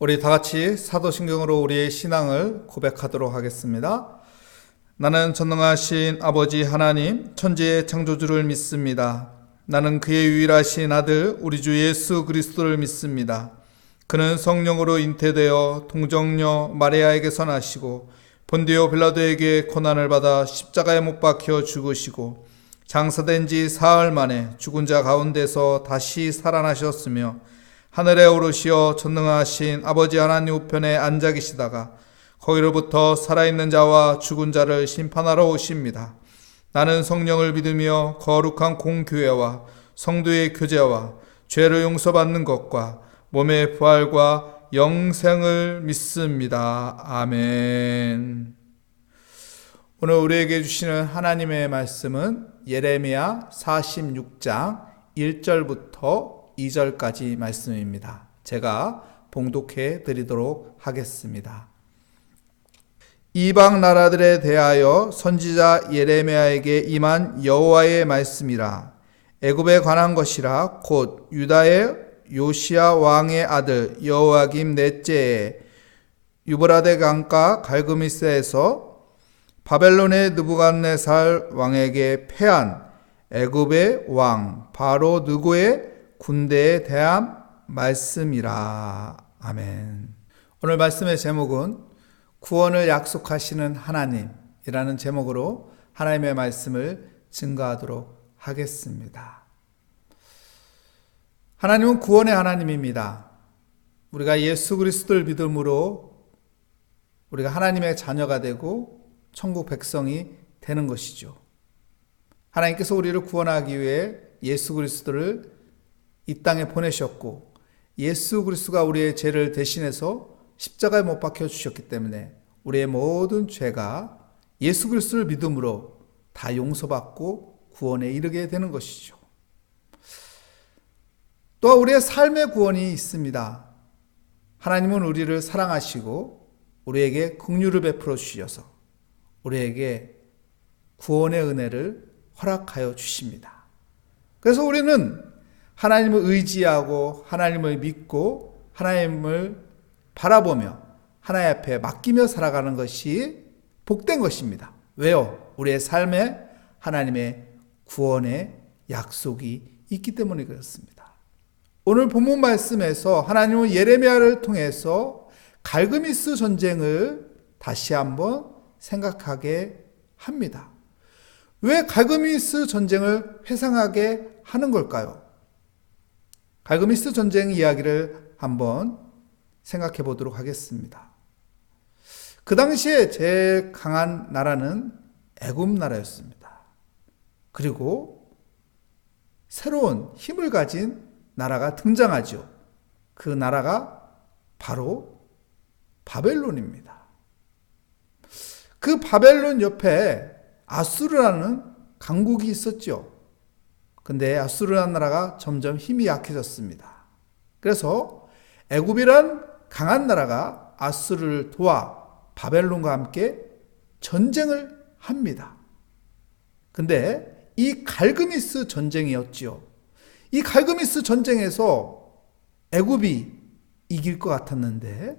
우리 다 같이 사도신경으로 우리의 신앙을 고백하도록 하겠습니다. 나는 전능하신 아버지 하나님, 천지의 창조주를 믿습니다. 나는 그의 유일하신 아들, 우리 주 예수 그리스도를 믿습니다. 그는 성령으로 잉태되어 동정녀 마리아에게서 나시고 본디오 빌라도에게 고난을 받아 십자가에 못 박혀 죽으시고 장사된 지 사흘 만에 죽은 자 가운데서 다시 살아나셨으며 하늘에 오르시어 전능하신 아버지 하나님 우편에 앉아 계시다가 거기로부터 살아있는 자와 죽은 자를 심판하러 오십니다. 나는 성령을 믿으며 거룩한 공교회와 성도의 교제와 죄를 용서받는 것과 몸의 부활과 영생을 믿습니다. 아멘. 오늘 우리에게 주시는 하나님의 말씀은 예레미야 46장 1절부터 2절까지 말씀입니다. 제가 봉독해 드리도록 하겠습니다. 이방 나라들에 대하여 선지자 예레미야에게 임한 여호와의 말씀이라. 애굽에 관한 것이라. 곧 유다의 요시야 왕의 아들 여호야김 넷째에 유브라데 강가 갈그미스에서 바벨론의 느부갓네살 왕에게 패한 애굽의 왕 바로 느고의 군대에 대한 말씀이라. 아멘. 오늘 말씀의 제목은 구원을 약속하시는 하나님이라는 제목으로 하나님의 말씀을 증거하도록 하겠습니다. 하나님은 구원의 하나님입니다. 우리가 예수 그리스도를 믿음으로 우리가 하나님의 자녀가 되고 천국 백성이 되는 것이죠. 하나님께서 우리를 구원하기 위해 예수 그리스도를 이 땅에 보내셨고 예수 그리스도가 우리의 죄를 대신해서 십자가에 못 박혀 주셨기 때문에 우리의 모든 죄가 예수 그리스도를 믿음으로 다 용서받고 구원에 이르게 되는 것이죠. 또한 우리의 삶의 구원이 있습니다. 하나님은 우리를 사랑하시고 우리에게 긍휼을 베풀어 주셔서 우리에게 구원의 은혜를 허락하여 주십니다. 그래서 우리는 하나님을 의지하고 하나님을 믿고 하나님을 바라보며 하나님 앞에 맡기며 살아가는 것이 복된 것입니다. 왜요? 우리의 삶에 하나님의 구원의 약속이 있기 때문에 그렇습니다. 오늘 본문 말씀에서 하나님은 예레미야를 통해서 갈그미스 전쟁을 다시 한번 생각하게 합니다. 왜 갈그미스 전쟁을 회상하게 하는 걸까요? 갈그미스 전쟁 이야기를 한번 생각해 보도록 하겠습니다. 그 당시에 제일 강한 나라는 애굽 나라였습니다. 그리고 새로운 힘을 가진 나라가 등장하죠. 그 나라가 바로 바벨론입니다. 그 바벨론 옆에 아수르라는 강국이 있었죠. 근데 아수르라는 나라가 점점 힘이 약해졌습니다. 그래서 애굽이란 강한 나라가 아수르를 도와 바벨론과 함께 전쟁을 합니다. 근데 이 갈그미스 전쟁이었지요. 이 갈그미스 전쟁에서 애굽이 이길 것 같았는데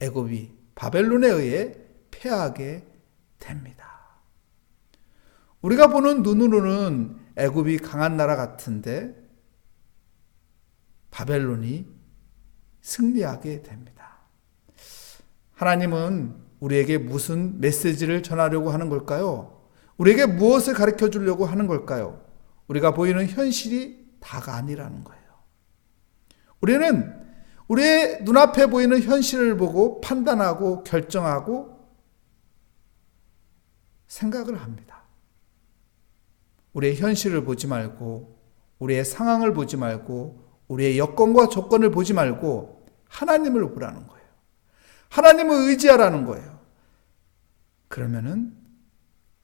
애굽이 바벨론에 의해 패하게 됩니다. 우리가 보는 눈으로는 애굽이 강한 나라 같은데 바벨론이 승리하게 됩니다. 하나님은 우리에게 무슨 메시지를 전하려고 하는 걸까요? 우리에게 무엇을 가르쳐 주려고 하는 걸까요? 우리가 보이는 현실이 다가 아니라는 거예요. 우리는 우리의 눈앞에 보이는 현실을 보고 판단하고 결정하고 생각을 합니다. 우리의 현실을 보지 말고 우리의 상황을 보지 말고 우리의 여건과 조건을 보지 말고 하나님을 보라는 거예요. 하나님을 의지하라는 거예요. 그러면은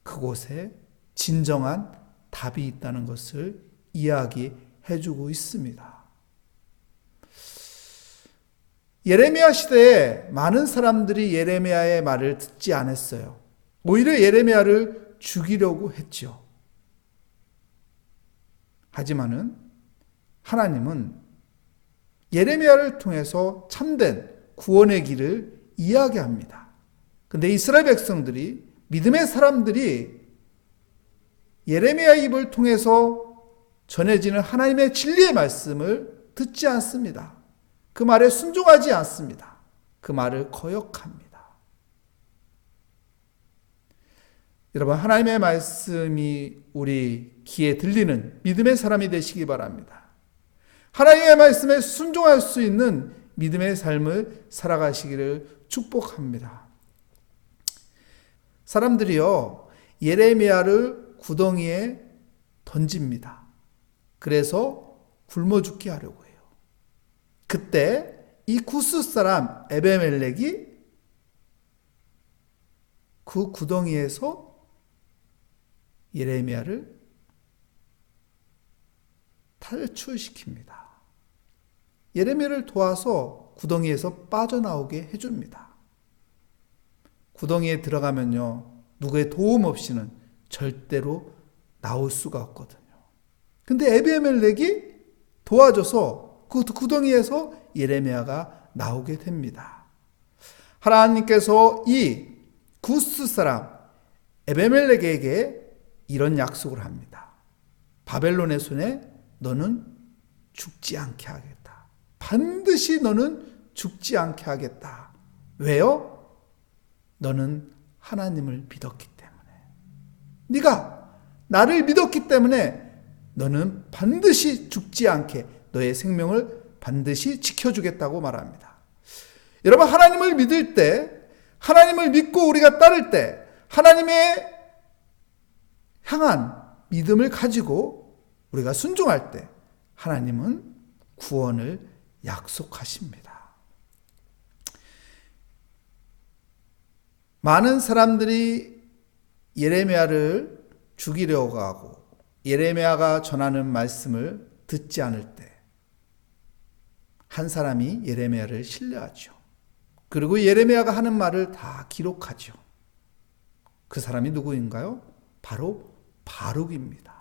그곳에 진정한 답이 있다는 것을 이야기해주고 있습니다. 예레미야 시대에 많은 사람들이 예레미야의 말을 듣지 않았어요. 오히려 예레미야를 죽이려고 했죠. 하지만은 하나님은 예레미야를 통해서 참된 구원의 길을 이야기합니다. 근데 이스라엘 백성들이, 믿음의 사람들이 예레미야 입을 통해서 전해지는 하나님의 진리의 말씀을 듣지 않습니다. 그 말에 순종하지 않습니다. 그 말을 거역합니다. 여러분, 하나님의 말씀이 우리 귀에 들리는 믿음의 사람이 되시기 바랍니다. 하나님의 말씀에 순종할 수 있는 믿음의 삶을 살아가시기를 축복합니다. 사람들이요, 예레미야를 구덩이에 던집니다. 그래서 굶어 죽게 하려고 해요. 그때 이 구스 사람 에베멜렉이 그 구덩이에서 예레미야를 탈출시킵니다. 예레미야를 도와서 구덩이에서 빠져나오게 해줍니다. 구덩이에 들어가면요, 누구의 도움 없이는 절대로 나올 수가 없거든요. 근데 에베멜렉이 도와줘서 그 구덩이에서 예레미야가 나오게 됩니다. 하나님께서 이 구스 사람 에베멜렉에게 이런 약속을 합니다. 바벨론의 손에 너는 죽지 않게 하겠다. 반드시 너는 죽지 않게 하겠다. 왜요? 너는 하나님을 믿었기 때문에. 네가 나를 믿었기 때문에 너는 반드시 죽지 않게 너의 생명을 반드시 지켜주겠다고 말합니다. 여러분, 하나님을 믿을 때, 하나님을 믿고 우리가 따를 때, 하나님의 향한 믿음을 가지고 우리가 순종할 때 하나님은 구원을 약속하십니다. 많은 사람들이 예레미야를 죽이려고 하고 예레미야가 전하는 말씀을 듣지 않을 때 한 사람이 예레미야를 신뢰하죠. 그리고 예레미야가 하는 말을 다 기록하죠. 그 사람이 누구인가요? 바로 바룩입니다.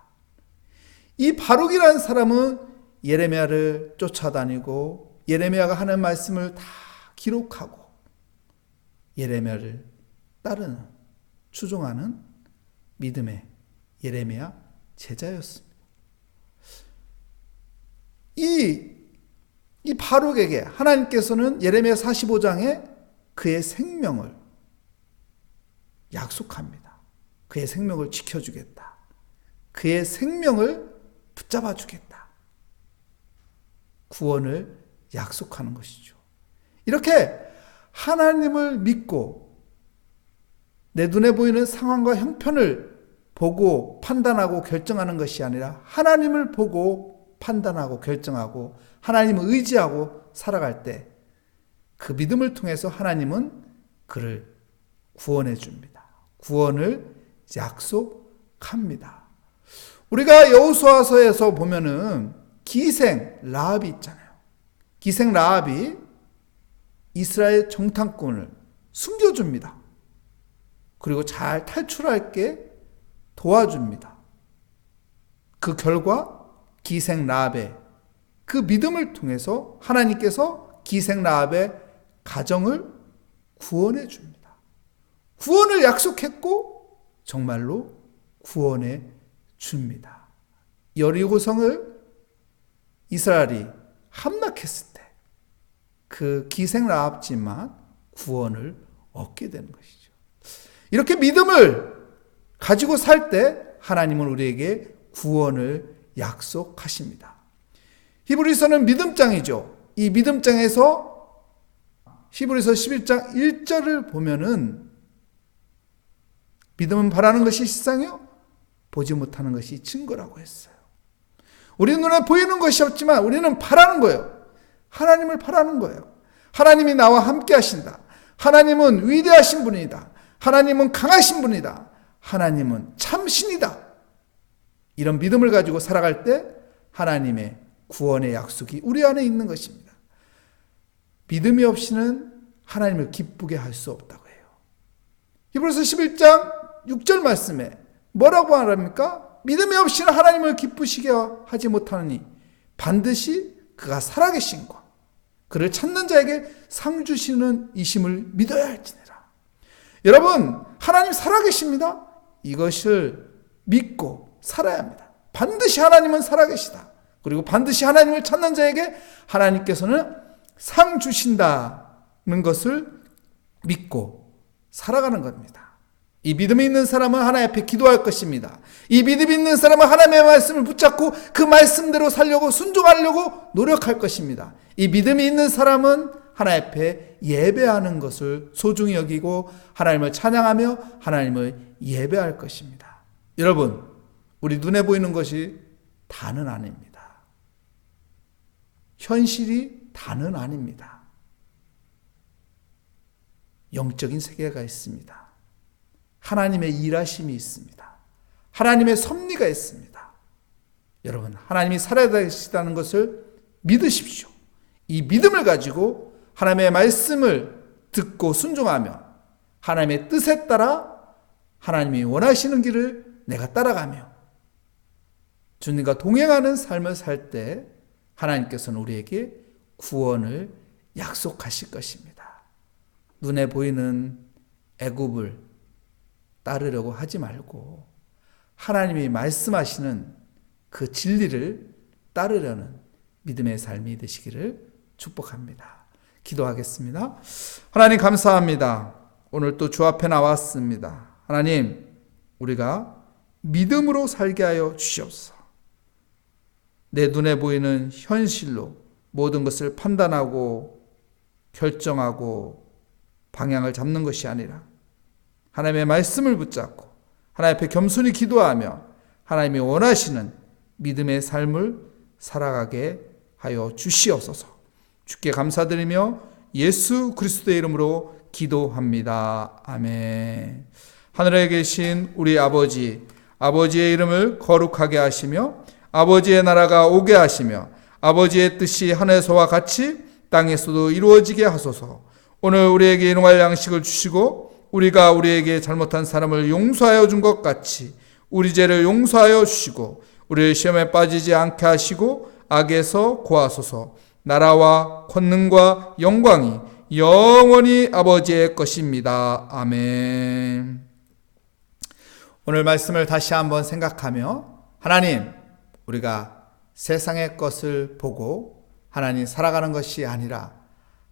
이 바룩이라는 사람은 예레미야를 쫓아다니고 예레미야가 하는 말씀을 다 기록하고 예레미야를 따르는, 추종하는 믿음의 예레미야 제자였습니다. 이 바룩에게 하나님께서는 예레미야 45장에 그의 생명을 약속합니다. 그의 생명을 지켜주겠다. 그의 생명을 붙잡아 주겠다. 구원을 약속하는 것이죠. 이렇게 하나님을 믿고 내 눈에 보이는 상황과 형편을 보고 판단하고 결정하는 것이 아니라 하나님을 보고 판단하고 결정하고 하나님을 의지하고 살아갈 때 그 믿음을 통해서 하나님은 그를 구원해 줍니다. 구원을 약속합니다. 우리가 여호수아서에서 보면은 기생 라합이 있잖아요. 기생 라합이 이스라엘 정탐꾼을 숨겨줍니다. 그리고 잘 탈출할게 도와줍니다. 그 결과 기생 라합의 그 믿음을 통해서 하나님께서 기생 라합의 가정을 구원해 줍니다. 구원을 약속했고 정말로 구원해 줍니다. 여리고성을 이스라엘이 함락했을 때 그 기생 라합지만 구원을 얻게 되는 것이죠. 이렇게 믿음을 가지고 살 때 하나님은 우리에게 구원을 약속하십니다. 히브리서는 믿음장이죠. 이 믿음장에서 히브리서 11장 1절을 보면은 믿음은 바라는 것이 실상이요 보지 못하는 것이 증거라고 했어요. 우리 눈에 보이는 것이 없지만 우리는 바라는 거예요. 하나님을 바라는 거예요. 하나님이 나와 함께 하신다. 하나님은 위대하신 분이다. 하나님은 강하신 분이다. 하나님은 참신이다. 이런 믿음을 가지고 살아갈 때 하나님의 구원의 약속이 우리 안에 있는 것입니다. 믿음이 없이는 하나님을 기쁘게 할 수 없다고 해요. 히브리서 11장 6절 말씀에 뭐라고 말합니까? 믿음이 없이는 하나님을 기쁘시게 하지 못하느니 반드시 그가 살아계신 것, 그를 찾는 자에게 상 주시는 이심을 믿어야 할지니라. 여러분, 하나님 살아계십니다. 이것을 믿고 살아야 합니다. 반드시 하나님은 살아계시다. 그리고 반드시 하나님을 찾는 자에게 하나님께서는 상 주신다는 것을 믿고 살아가는 겁니다. 이 믿음이 있는 사람은 하나님 앞에 기도할 것입니다. 이 믿음이 있는 사람은 하나님의 말씀을 붙잡고 그 말씀대로 살려고 순종하려고 노력할 것입니다. 이 믿음이 있는 사람은 하나님 앞에 예배하는 것을 소중히 여기고 하나님을 찬양하며 하나님을 예배할 것입니다. 여러분, 우리 눈에 보이는 것이 다는 아닙니다. 현실이 다는 아닙니다. 영적인 세계가 있습니다. 하나님의 일하심이 있습니다. 하나님의 섭리가 있습니다. 여러분, 하나님이 살아계시다는 것을 믿으십시오. 이 믿음을 가지고 하나님의 말씀을 듣고 순종하며 하나님의 뜻에 따라 하나님이 원하시는 길을 내가 따라가며 주님과 동행하는 삶을 살 때 하나님께서는 우리에게 구원을 약속하실 것입니다. 눈에 보이는 애굽을 따르려고 하지 말고 하나님이 말씀하시는 그 진리를 따르려는 믿음의 삶이 되시기를 축복합니다. 기도하겠습니다. 하나님 감사합니다. 오늘 또 주 앞에 나왔습니다. 하나님, 우리가 믿음으로 살게 하여 주시옵소서. 내 눈에 보이는 현실로 모든 것을 판단하고 결정하고 방향을 잡는 것이 아니라 하나님의 말씀을 붙잡고 하나님 앞에 겸손히 기도하며 하나님이 원하시는 믿음의 삶을 살아가게 하여 주시옵소서. 주께 감사드리며 예수 그리스도의 이름으로 기도합니다. 아멘. 하늘에 계신 우리 아버지, 아버지의 이름을 거룩하게 하시며 아버지의 나라가 오게 하시며 아버지의 뜻이 하늘에서와 같이 땅에서도 이루어지게 하소서. 오늘 우리에게 일용할 양식을 주시고 우리가 우리에게 잘못한 사람을 용서하여 준 것 같이 우리 죄를 용서하여 주시고 우리를 시험에 빠지지 않게 하시고 악에서 구하소서. 나라와 권능과 영광이 영원히 아버지의 것입니다. 아멘. 오늘 말씀을 다시 한번 생각하며 하나님, 우리가 세상의 것을 보고 하나님 살아가는 것이 아니라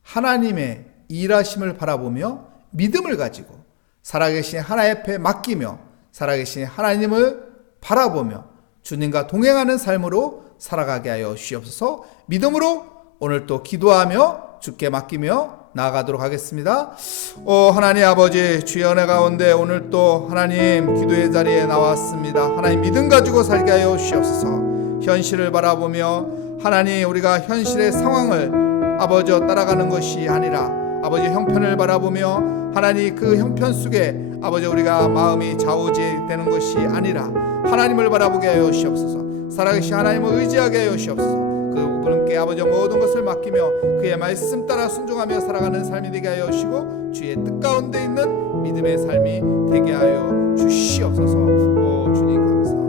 하나님의 일하심을 바라보며 믿음을 가지고 살아계신 하나님 앞에 맡기며 살아계신 하나님을 바라보며 주님과 동행하는 삶으로 살아가게 하여 주시옵소서. 믿음으로 오늘 또 기도하며 주께 맡기며 나아가도록 하겠습니다. 하나님 아버지, 주의 은혜 가운데 오늘 또 하나님 기도의 자리에 나왔습니다. 하나님 믿음 가지고 살게 하여 주시옵소서. 현실을 바라보며 하나님, 우리가 현실의 상황을 아버지 따라가는 것이 아니라 아버지 형편을 바라보며 하나님 그 형편 속에 아버지 우리가 마음이 좌우지되는 것이 아니라 하나님을 바라보게 하여 주시옵소서. 살아계신 하나님을 의지하게 하여 주시옵소서. 그분께 아버지 모든 것을 맡기며 그의 말씀 따라 순종하며 살아가는 삶이 되게 하여 주시고 주의 뜻 가운데 있는 믿음의 삶이 되게 하여 주시옵소서. 주님 감사합니다.